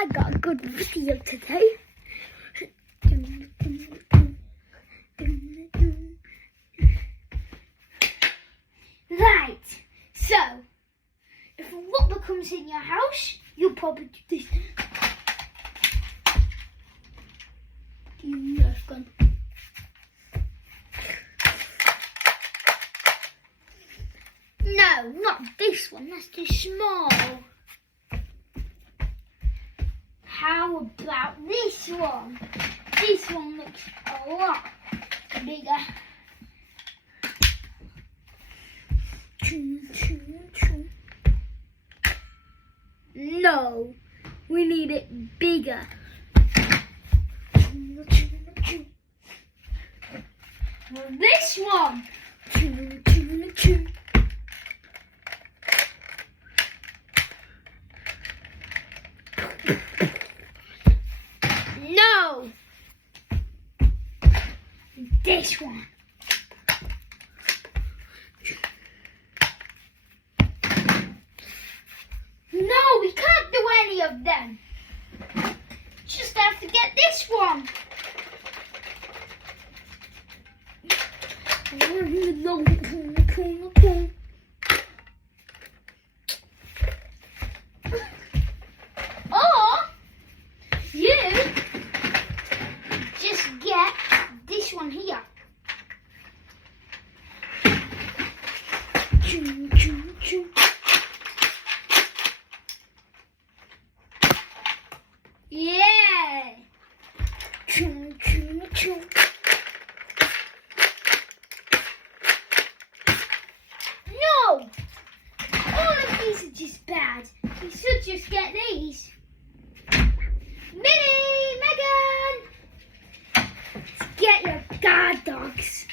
I got a good video today. Right, so if a whopper comes in your house, you'll probably do this. Nerf gun. No, not this one. That's too small. How about this one? This one looks a lot bigger. No, we need it bigger. This one. No. This one. No, we can't do any of them. Just have to get this one. Or you just get this one here. Yeah. No. All of these are just bad. You should just get these. Mille, Megan, get your guard dogs.